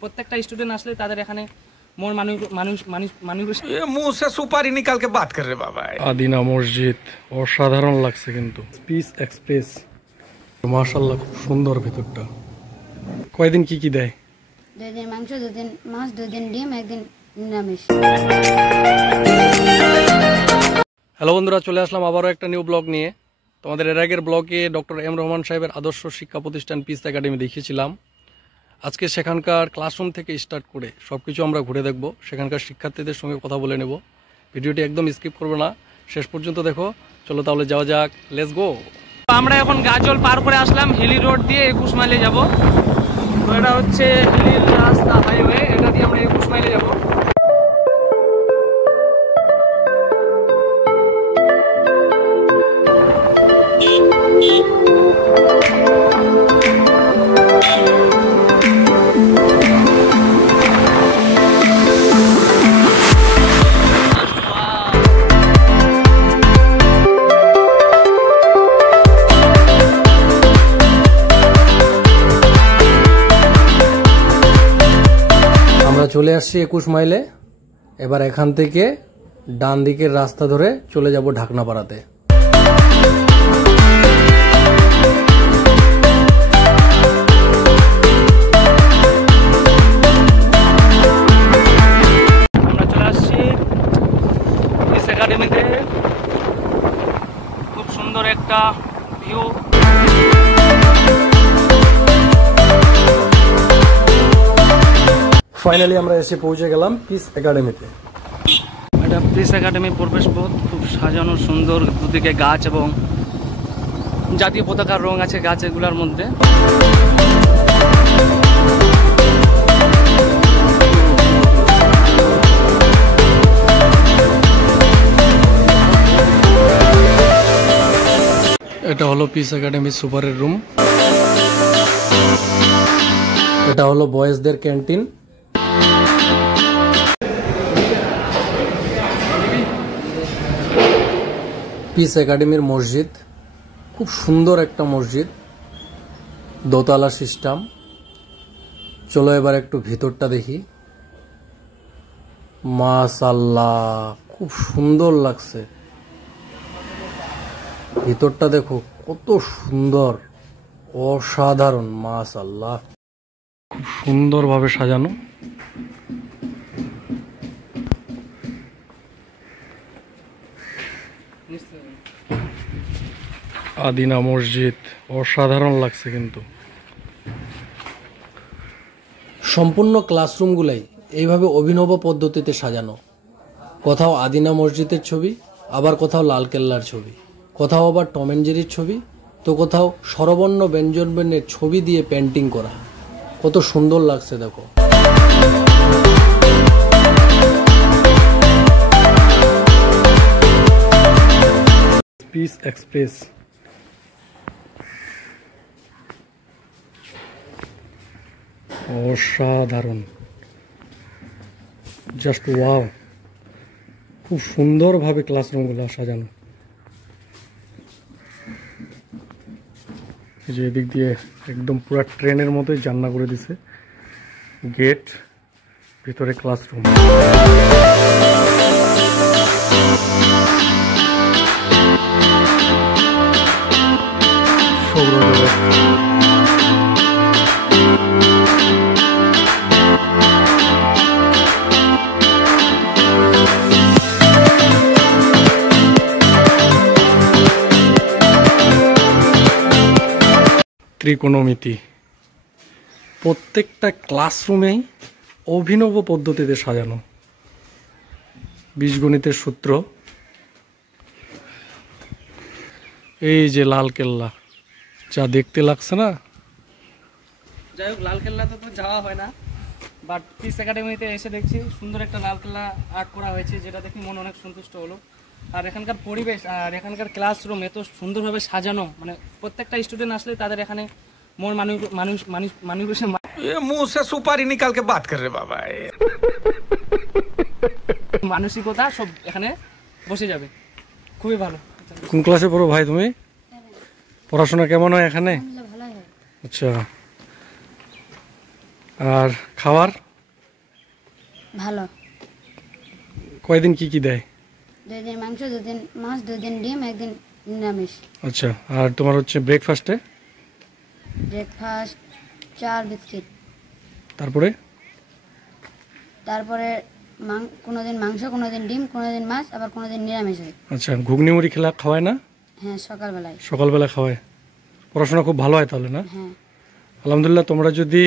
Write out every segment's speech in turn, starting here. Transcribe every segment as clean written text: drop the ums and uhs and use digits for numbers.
প্রত্যেকটা স্টুডেন্ট আসলে তাদের এখানে মন মানুষ মুখ সে সুপারি নিকাল কে বাত কর রে বাবা। আদিনা মসজিদ অসাধারণ লাগছে, কিন্তু পিস এক্সপ্রেস মাশাআল্লাহ খুব সুন্দর ভিতরটা। কয়দিন কি কি দেয়? 2 দিন মাংস, 2 দিন মাছ, 2 দিন ডিম, 1 দিন নিরামিষ। হ্যালো বন্ধুরা, চলে আসলাম আবারও একটা নিউ ব্লগ নিয়ে। তোমাদের এর আগের ব্লগে ডক্টর এম রহমান সাহেবের আদর্শ শিক্ষা প্রতিষ্ঠান পিস একাডেমি দেখিয়েছিলাম। আজকে সেখানকার ক্লাসরুম থেকে স্টার্ট করে সবকিছু আমরা ঘুরে দেখব, সেখানকার শিক্ষার্থীদের সঙ্গে কথা বলে নেব। ভিডিওটি একদম স্কিপ করবে না, শেষ পর্যন্ত দেখো। চলো তাহলে যাওয়া যাক, লেটস গো। আমরা এখন গাজল পার করে আসলাম, হিলি রোড দিয়ে 21 মাইলে যাব। তো এটা হচ্ছে হিলির রাস্তা, হাইওয়ে, এটা দিয়ে আমরা 21 মাইলে যাব। চলে আসছি 21 মাইলে। এবার এখান থেকে ডান দিকের রাস্তা ধরে চলে যাব ঢাকনাপাড়াতে। আমরা চলে আসছি পিস একাডেমিতে। খুব সুন্দর একটা ভিউ। ফাইনালি আমরা এসে পৌঁছে গেলাম পিস একাডেমিতে। এটা পিস একাডেমি প্রবেশ পথ, খুব সাজানো সুন্দর, দুদিকে গাছ এবং জাতীয় পতাকার রং আছে গাছগুলোর মধ্যে। এটা হলো পিস একাডেমি সুপারের রুম। এটা হলো বয়েজদের ক্যান্টিন। পিস একাডেমির মসজিদ, খুব সুন্দর একটা মসজিদ, দোতলা সিস্টেম। চলো এবার একটু ভিতরটা দেখি। মাশাআল্লাহ, খুব সুন্দর লাগছে। ভিতরটা দেখো কত সুন্দর, অসাধারণ। মাশাআল্লাহ, খুব সুন্দরভাবে সাজানো। আদিনা মসজিদ অসাধারণ লাগছে, কিন্তু সম্পূর্ণ ক্লাসরুমগুলাই এইভাবে অভিনব পদ্ধতিতে সাজানো। কোথাও আদিনা মসজিদের ছবি, আবার কোথাও লালকেল্লার ছবি, কোথাও আবার টম এন্ড জেরির ছবি, তো কোথাও স্বরবর্ণ ব্যঞ্জনবর্ণের ছবি দিয়ে পেন্টিং করা। কত সুন্দর লাগছে দেখো। পিস এক্সপ্রেস অসাধারণ, জাস্ট ওয়াও। খুব সুন্দরভাবে ক্লাসরুমগুলো সাজানো। এই যে এদিক দিয়ে একদম পুরো ট্রেনের মতোই জানলা করে দিছে, গেট, ভিতরে ক্লাসরুম। ত্রিকোণমিতি, প্রত্যেকটা ক্লাসরুমেই অভিনব পদ্ধতিতে সাজানো। বীজগণিতের সূত্র। এই যে লালকেল্লা, যা দেখতে লাগছে না। যাই হোক, লালকেল্লাতে তো যাওয়া হয় না, বাট পিস একাডেমিতে এসে দেখছি সুন্দর একটা লালকেল্লা আর্ট করা হয়েছে, যেটা দেখে মন অনেক সন্তুষ্ট হলো। আর এখানকার পরিবেশ আর এখানকার ক্লাসরুম এত সুন্দরভাবে সাজানো, মানে প্রত্যেকটা স্টুডেন্ট আসলে তাদের এখানে মন মুখ সে সুপারি নিকাল কে বাত কর রে বাবা। মানসিকতা সব এখানে বসে যাবে। খুবই ভালো। কোন ক্লাসে পড়ো ভাই তুমি? পড়াশোনা কেমন হয় এখানে? আচ্ছা, আর খাবার ভালো। কয়দিন কি কি দেয়? 2 দিন মাংস, 2 দিন মাছ, 2 দিন ডিম, 1 দিন নিরামিষ। আচ্ছা, আর তোমার হচ্ছে ব্রেকফাস্টে? ব্রেকফাস্ট 4 বিস্কিট, তারপরে তারপরে কোনোদিন মাংস, কোনোদিন ডিম, কোনোদিন মাছ, আবার কোনোদিন নিরামিষ হয়। আচ্ছা, ঘুগনি মুড়ি খাওয়ায় না? হ্যাঁ, সকালবেলায়। সকালবেলা খাওয়ায়। পড়াশোনা খুব ভালো হয় তাহলে না? হ্যাঁ। আলহামদুলিল্লাহ। তোমরা যদি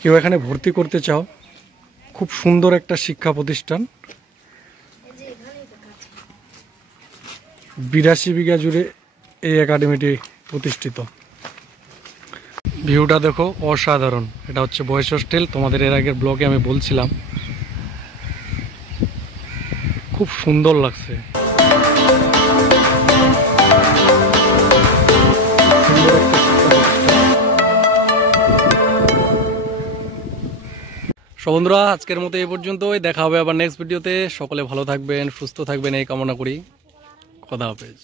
কেউ এখানে ভর্তি করতে চাও, খুব সুন্দর একটা শিক্ষা প্রতিষ্ঠান, 82 বিঘা জুড়ে এই একাডেমিটি প্রতিষ্ঠিত। ভিউটা দেখো, অসাধারণ। এটা হচ্ছে বয়েজ হোস্টেল, তোমাদের এর আগের ব্লগে আমি বলছিলাম, খুব সুন্দর লাগছে। সব বন্ধুরা, আজকের মতো এই পর্যন্তই। দেখা হবে আবার নেক্সট ভিডিওতে। সকলে ভালো থাকবেন, সুস্থ থাকবেন এই কামনা করি। খোদা হাফেজ।